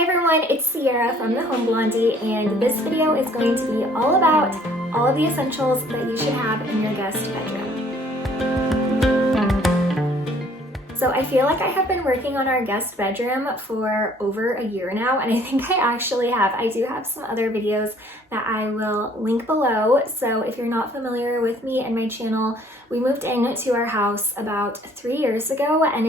Hi everyone, it's Ciara from the Home Blondie, and this video is going to be all about all of the essentials that you should have in your guest bedroom. So I feel like I have been working on our guest bedroom for over a year now, and I think I actually have. I do have some other videos that I will link below. So if you're not familiar with me and my channel, we moved into our house about 3 years ago, and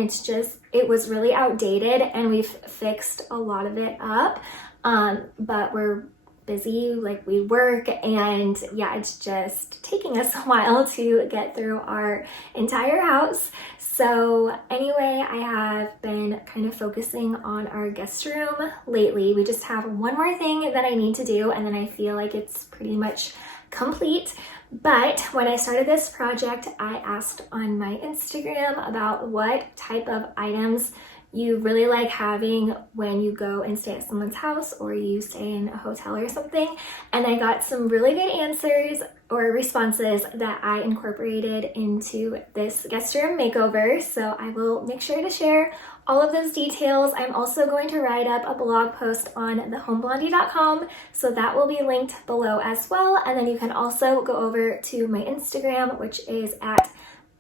it was really outdated, and we've fixed a lot of it up. But we're busy, like we work, and yeah, it's just taking us a while to get through our entire house. So anyway, I have been kind of focusing on our guest room lately. We just have one more thing that I need to do, and then I feel like it's pretty much complete. But when I started this project, I asked on my Instagram about what type of items you really like having when you go and stay at someone's house or you stay in a hotel or something. And I got some really good answers or responses that I incorporated into this guest room makeover. So I will make sure to share all of those details. I'm also going to write up a blog post on thehomeblondie.com, so that will be linked below as well. And then you can also go over to my Instagram, which is at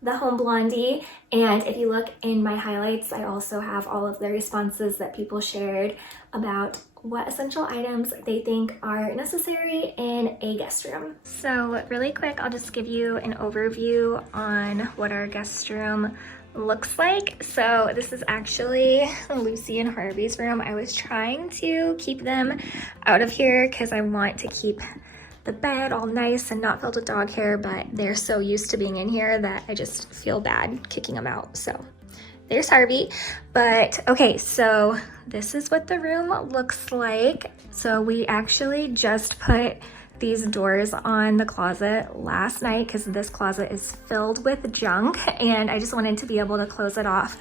the Home Blondie, and if you look in my highlights, I also have all of the responses that people shared about what essential items they think are necessary in a guest room. So really quick, I'll just give you an overview on what our guest room looks like. So this is actually Lucy and Harvey's room. I was trying to keep them out of here because I want to keep the bed all nice and not filled with dog hair, but they're so used to being in here that I just feel bad kicking them out. So there's Harvey. But okay, so this is what the room looks like. So we actually just put these doors on the closet last night because this closet is filled with junk, and I just wanted to be able to close it off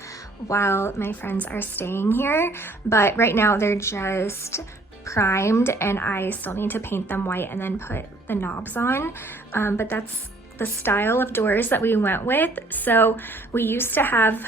while my friends are staying here. But right now they're just primed, and I still need to paint them white and then put the knobs on, but that's the style of doors that we went with. So we used to have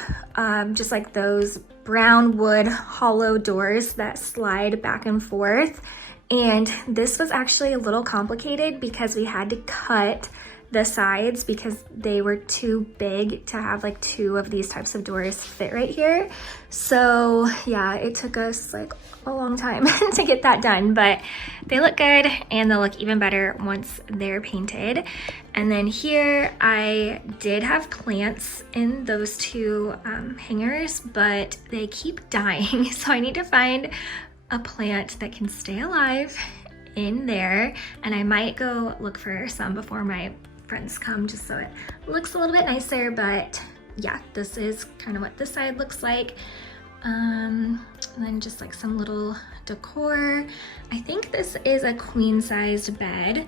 just like those brown wood hollow doors that slide back and forth, and this was actually a little complicated because we had to cut the sides because they were too big to have like two of these types of doors fit right here. So yeah, it took us like a long time to get that done, but they look good and they'll look even better once they're painted. And then here I did have plants in those two hangers, but they keep dying. So I need to find a plant that can stay alive in there, and I might go look for some before my friends come just so it looks a little bit nicer. But yeah, this is kind of what this side looks like. And then just like some little decor. I think this is a queen sized bed,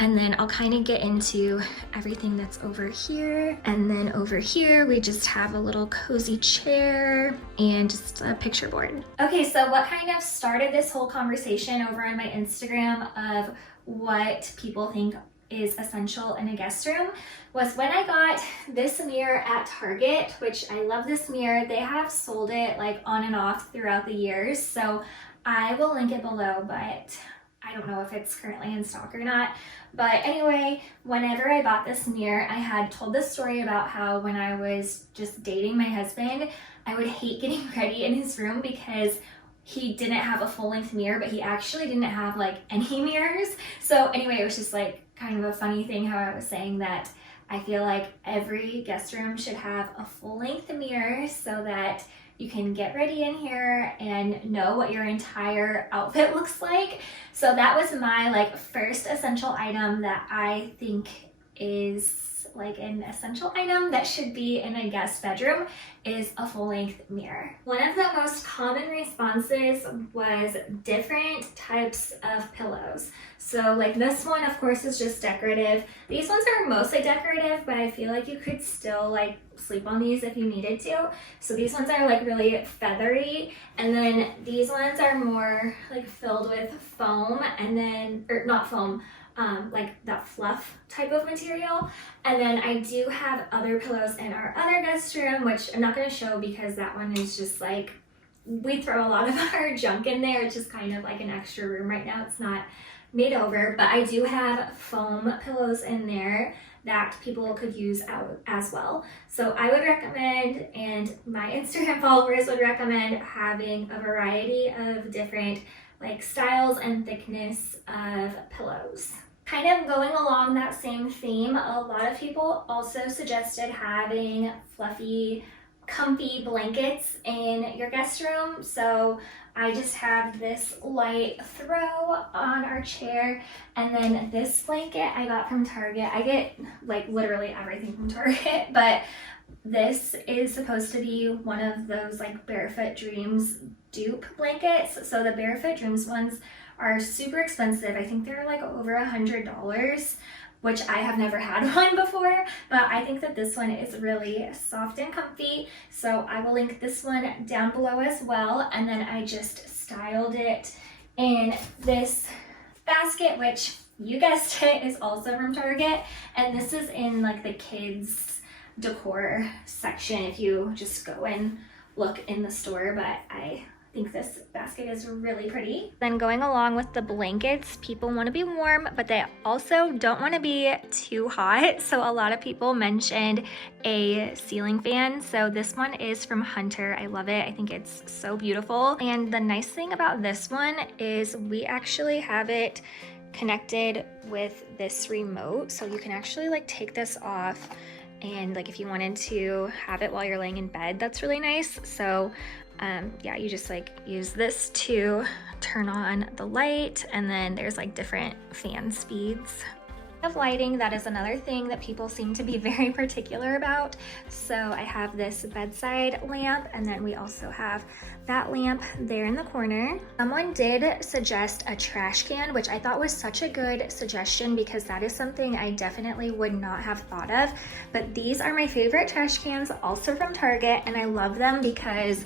and then I'll kind of get into everything that's over here. And then over here we just have a little cozy chair and just a picture board. Okay, so what kind of started this whole conversation over on my Instagram of what people think is essential in a guest room was when I got this mirror at Target, which I love this mirror. They have sold it like on and off throughout the years, so I will link it below, but I don't know if it's currently in stock or not. But anyway, whenever I bought this mirror, I had told this story about how when I was just dating my husband, I would hate getting ready in his room because he didn't have a full-length mirror, but he actually didn't have like any mirrors. So anyway, it was just like kind of a funny thing how I was saying that I feel like every guest room should have a full-length mirror so that you can get ready in here and know what your entire outfit looks like. So that was my like first essential item that I think is like an essential item that should be in a guest bedroom is a full-length mirror. One of the most common responses was different types of pillows. So like this one, of course, is just decorative. These ones are mostly decorative, but I feel like you could still like sleep on these if you needed to. So these ones are like really feathery, and then these ones are more like filled with foam, and then, or not foam, like that fluff type of material. And then I do have other pillows in our other guest room, which I'm not going to show because that one is just like we throw a lot of our junk in there. It's just kind of like an extra room right now. It's not made over, but I do have foam pillows in there that people could use out as well. So I would recommend, and my Instagram followers would recommend, having a variety of different like styles and thickness of pillows. Kind of going along that same theme, a lot of people also suggested having fluffy, comfy blankets in your guest room. So I just have this light throw on our chair, and then this blanket I got from Target. I get like literally everything from Target, but this is supposed to be one of those like Barefoot Dreams dupe blankets. So the Barefoot Dreams ones are super expensive. I think they're like over $100, which I have never had one before, but I think that this one is really soft and comfy. So I will link this one down below as well. And then I just styled it in this basket, which you guessed it, is also from Target. And this is in like the kids decor section if you just go and look in the store, but I think this basket is really pretty. Then going along with the blankets, people want to be warm, but they also don't want to be too hot. So a lot of people mentioned a ceiling fan. So this one is from Hunter. I love it. I think it's so beautiful. And the nice thing about this one is we actually have it connected with this remote. So you can actually like take this off, and like if you wanted to have it while you're laying in bed, that's really nice. So yeah, you just like use this to turn on the light, and then there's like different fan speeds. Of lighting, that is another thing that people seem to be very particular about. So I have this bedside lamp, and then we also have that lamp there in the corner. Someone did suggest a trash can, which I thought was such a good suggestion because that is something I definitely would not have thought of. But these are my favorite trash cans, also from Target, and I love them because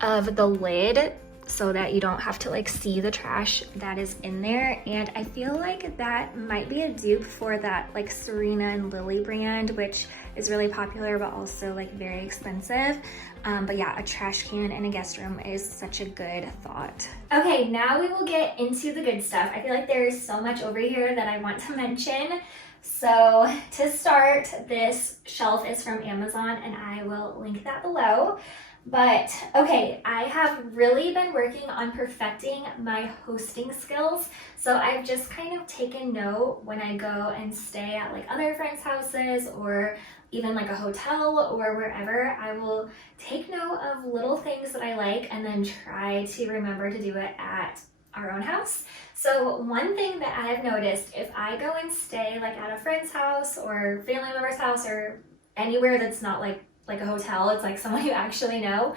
of the lid, so that you don't have to like see the trash that is in there. And I feel like that might be a dupe for that like Serena and Lily brand, which is really popular but also like very expensive. But yeah, a trash can in a guest room is such a good thought. Okay, now we will get into the good stuff. I feel like there's so much over here that I want to mention. So to start, this shelf is from Amazon, and I will link that below. But okay, I have really been working on perfecting my hosting skills. So I've just kind of taken note when I go and stay at like other friends' houses, or even like a hotel or wherever. I will take note of little things that I like and then try to remember to do it at our own house. So one thing that I have noticed, if I go and stay like at a friend's house or family member's house or anywhere that's not like a hotel, it's like someone you actually know,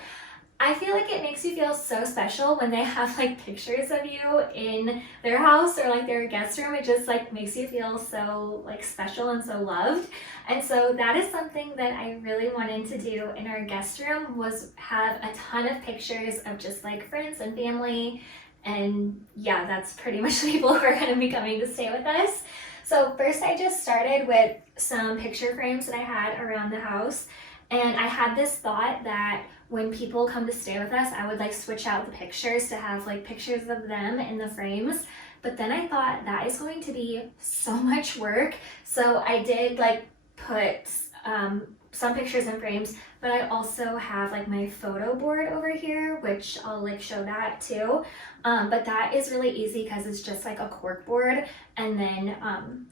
I feel like it makes you feel so special when they have like pictures of you in their house or like their guest room. It just like makes you feel so like special and so loved. And so that is something that I really wanted to do in our guest room, was have a ton of pictures of just like friends and family. And yeah, that's pretty much the people who are going to be coming to stay with us. So first I just started with some picture frames that I had around the house. And I had this thought that when people come to stay with us, I would like switch out the pictures to have like pictures of them in the frames. But then I thought that is going to be so much work. So I did like put some pictures in frames, but I also have like my photo board over here, which I'll like show that too. But that is really easy because it's just like a cork board. And then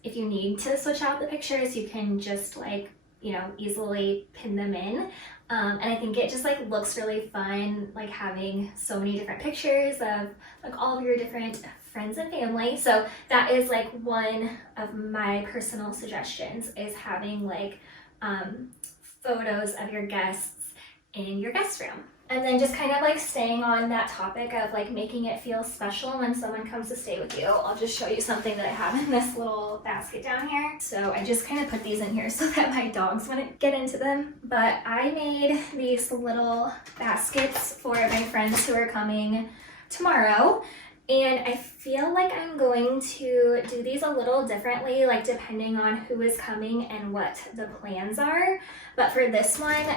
if you need to switch out the pictures, you can just like, you know, easily pin them in. And I think it just like looks really fun, like having so many different pictures of like all of your different friends and family. So that is like one of my personal suggestions, is having like photos of your guests in your guest room. And then just kind of like staying on that topic of like making it feel special when someone comes to stay with you, I'll just show you something that I have in this little basket down here. So I just kind of put these in here so that my dogs wouldn't get into them. But I made these little baskets for my friends who are coming tomorrow. And I feel like I'm going to do these a little differently, like depending on who is coming and what the plans are. But for this one,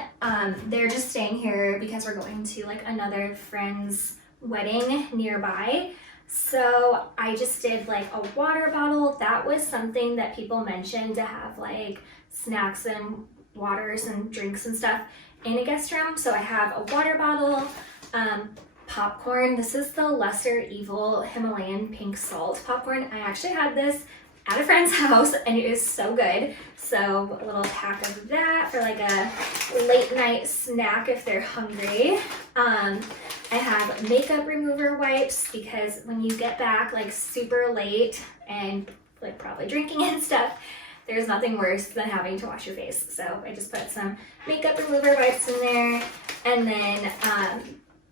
they're just staying here because we're going to like another friend's wedding nearby. So I just did like a water bottle. That was something that people mentioned to have like snacks and waters and drinks and stuff in a guest room. So I have a water bottle, popcorn. This is the Lesser Evil Himalayan pink salt popcorn. I actually had this at a friend's house and it is so good. So a little pack of that for like a late night snack if they're hungry. I have makeup remover wipes because when you get back like super late and like probably drinking and stuff, there's nothing worse than having to wash your face. So I just put some makeup remover wipes in there, and then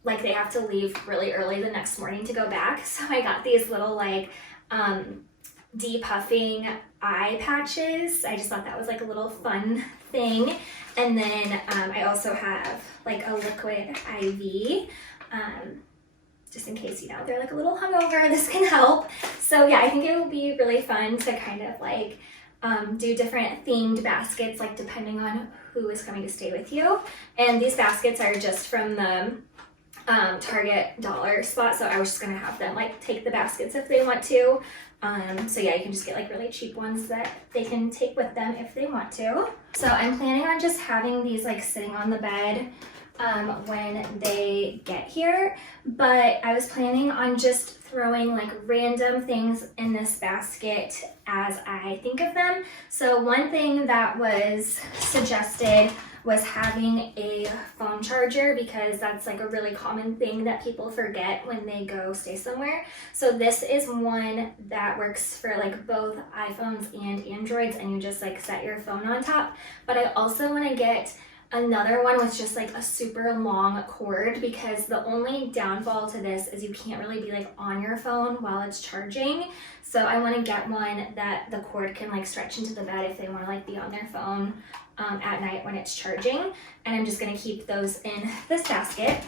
like they have to leave really early the next morning to go back. So I got these little like depuffing eye patches. I just thought that was like a little fun thing. And then I also have like a liquid IV, just in case, you know, they're like a little hungover, this can help. So yeah, I think it will be really fun to kind of like do different themed baskets, like depending on who is coming to stay with you. And these baskets are just from the Target dollar spot, so I was just gonna have them like take the baskets if they want to. So yeah, you can just get like really cheap ones that they can take with them if they want to. So I'm planning on just having these like sitting on the bed when they get here, but I was planning on just throwing like random things in this basket as I think of them. So one thing that was suggested was having a phone charger, because that's like a really common thing that people forget when they go stay somewhere. So this is one that works for like both iPhones and Androids, and you just like set your phone on top. But I also want to get another one with just like a super long cord, because the only downfall to this is you can't really be like on your phone while it's charging. So I want to get one that the cord can like stretch into the bed if they want to like be on their phone at night when it's charging. And I'm just going to keep those in this basket.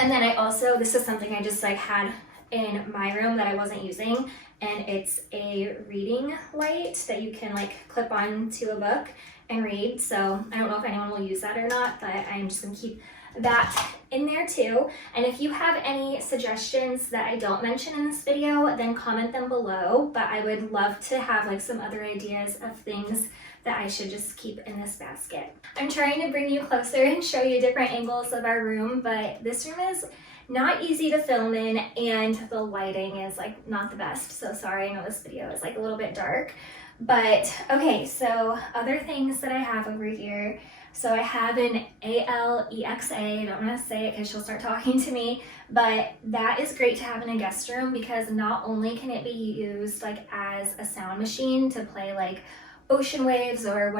And then I also, this is something I just like had in my room that I wasn't using, and it's a reading light that you can like clip on to a book and read. So I don't know if anyone will use that or not, but I'm just gonna keep that in there too. And if you have any suggestions that I don't mention in this video, then comment them below. But I would love to have like some other ideas of things that I should just keep in this basket. I'm trying to bring you closer and show you different angles of our room, but this room is not easy to film in, and the lighting is like not the best. So sorry, I know this video is like a little bit dark. But okay, so other things that I have over here. So I have an Alexa, I don't want to say it because she'll start talking to me, but that is great to have in a guest room, because not only can it be used like as a sound machine to play like ocean waves or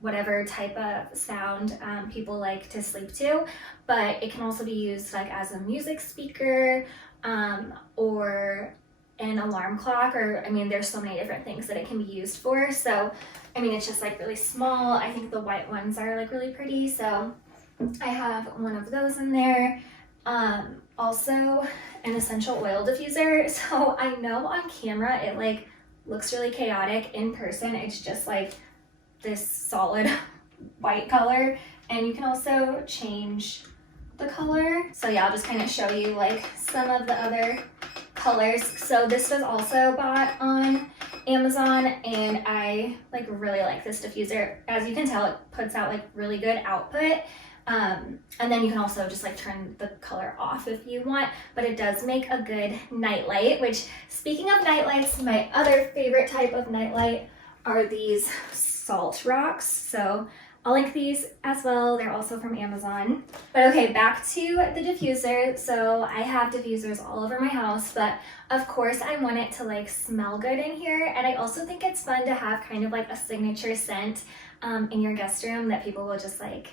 whatever type of sound people like to sleep to, but it can also be used like as a music speaker or an alarm clock, or I mean there's so many different things that it can be used for. So I mean it's just like really small. I think the white ones are like really pretty, so I have one of those in there. Also an essential oil diffuser. So I know on camera it like looks really chaotic. In person it's just like this solid white color, and you can also change the color. So yeah, I'll just kind of show you like some of the other colors. So this was also bought on Amazon, and I like really like this diffuser. As you can tell, it puts out like really good output. And then you can also just like turn the color off if you want, but it does make a good night light, which, speaking of night lights, my other favorite type of night light are these salt rocks. So I'll link these as well. They're also from Amazon. But okay, back to the diffuser. So I have diffusers all over my house, but of course I want it to like smell good in here. And I also think it's fun to have kind of like a signature scent in your guest room that people will just like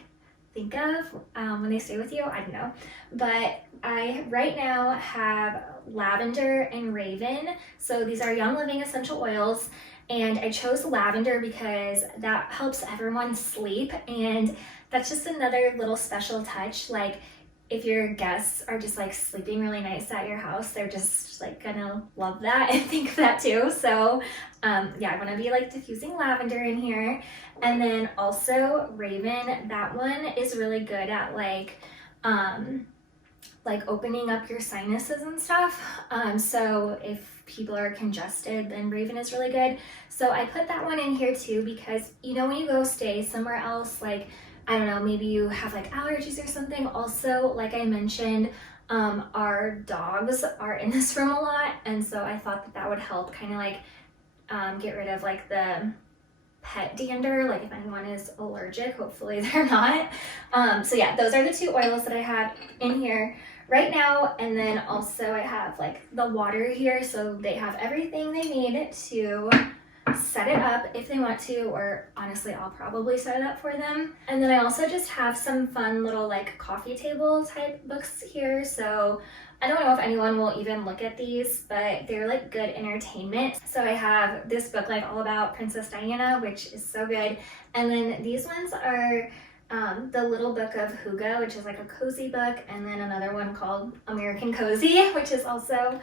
think of when they stay with you. I don't know. But I right now have lavender and raven. So these are Young Living essential oils. And I chose lavender because that helps everyone sleep, and that's just another little special touch. Like if your guests are just like sleeping really nice at your house, they're just like gonna love that and think of that too. So yeah, I'm gonna be like diffusing lavender in here. And then also Raven, that one is really good at like opening up your sinuses and stuff. So if people are congested, then Raven is really good. So I put that one in here too, because you know, when you go stay somewhere else, like, I don't know, maybe you have like allergies or something. Also, like I mentioned, our dogs are in this room a lot. And so I thought that that would help kind of like get rid of like the pet dander, like if anyone is allergic, hopefully they're not. So yeah, those are the two oils that I have in here right now. And then also I have like the water here, so they have everything they need to set it up if they want to, or honestly I'll probably set it up for them. And then I also just have some fun little like coffee table type books here. So I don't know if anyone will even look at these, but they're like good entertainment. So I have this book like all about Princess Diana, which is so good. And then these ones are the Little Book of Hugo, which is like a cozy book, and then another one called American Cozy, which is also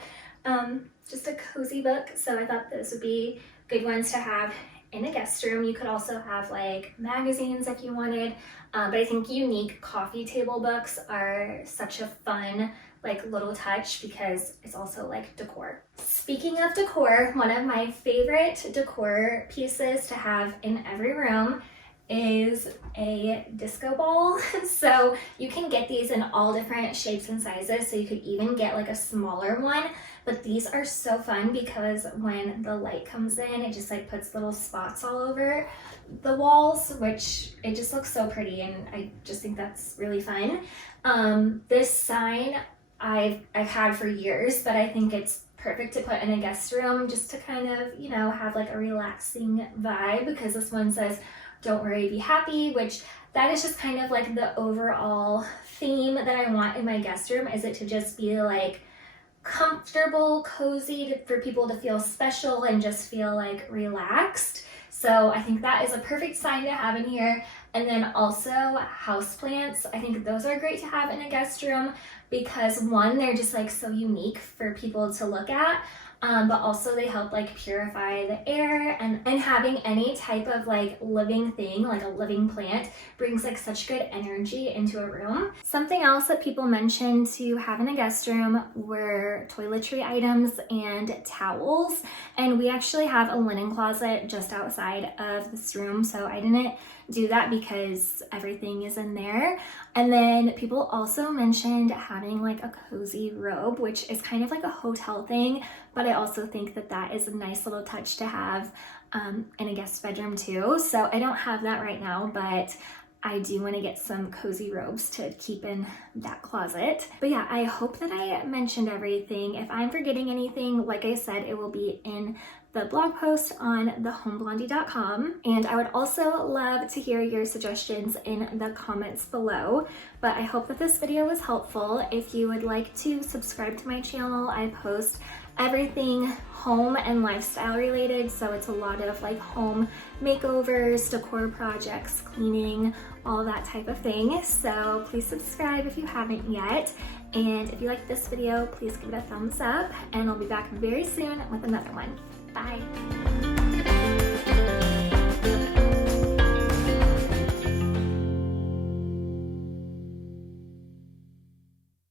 just a cozy book. So I thought those would be good ones to have in a guest room. You could also have like magazines if you wanted, but I think unique coffee table books are such a fun like little touch because it's also like decor. Speaking of decor, one of my favorite decor pieces to have in every room is a disco ball. So you can get these in all different shapes and sizes, so you could even get like a smaller one, but these are so fun because when the light comes in, it just like puts little spots all over the walls, which it just looks so pretty, and I just think that's really fun. This sign I've had for years, but I think it's perfect to put in a guest room just to kind of, you know, have like a relaxing vibe, because this one says, "Don't worry, be happy," which that is just kind of like the overall theme that I want in my guest room, is it to just be like comfortable, cozy, for people to feel special and just feel like relaxed. So I think that is a perfect sign to have in here. And then also houseplants. I think those are great to have in a guest room because one, they're just like so unique for people to look at. But also they help like purify the air, and having any type of like living thing, like a living plant, brings like such good energy into a room. Something else that people mentioned to have in a guest room were toiletry items and towels. And we actually have a linen closet just outside of this room, so I didn't do that because everything is in there. And then people also mentioned having like a cozy robe, which is kind of like a hotel thing, but I also think that that is a nice little touch to have in a guest bedroom too. So I don't have that right now, but I do want to get some cozy robes to keep in that closet. But yeah, I hope that I mentioned everything. If I'm forgetting anything, like I said, it will be in the blog post on thehomeblondie.com. And I would also love to hear your suggestions in the comments below. But I hope that this video was helpful. If you would like to subscribe to my channel, I post everything home and lifestyle related. So it's a lot of like home makeovers, decor projects, cleaning, all that type of thing. So please subscribe if you haven't yet. And if you like this video, please give it a thumbs up, and I'll be back very soon with another one. Bye.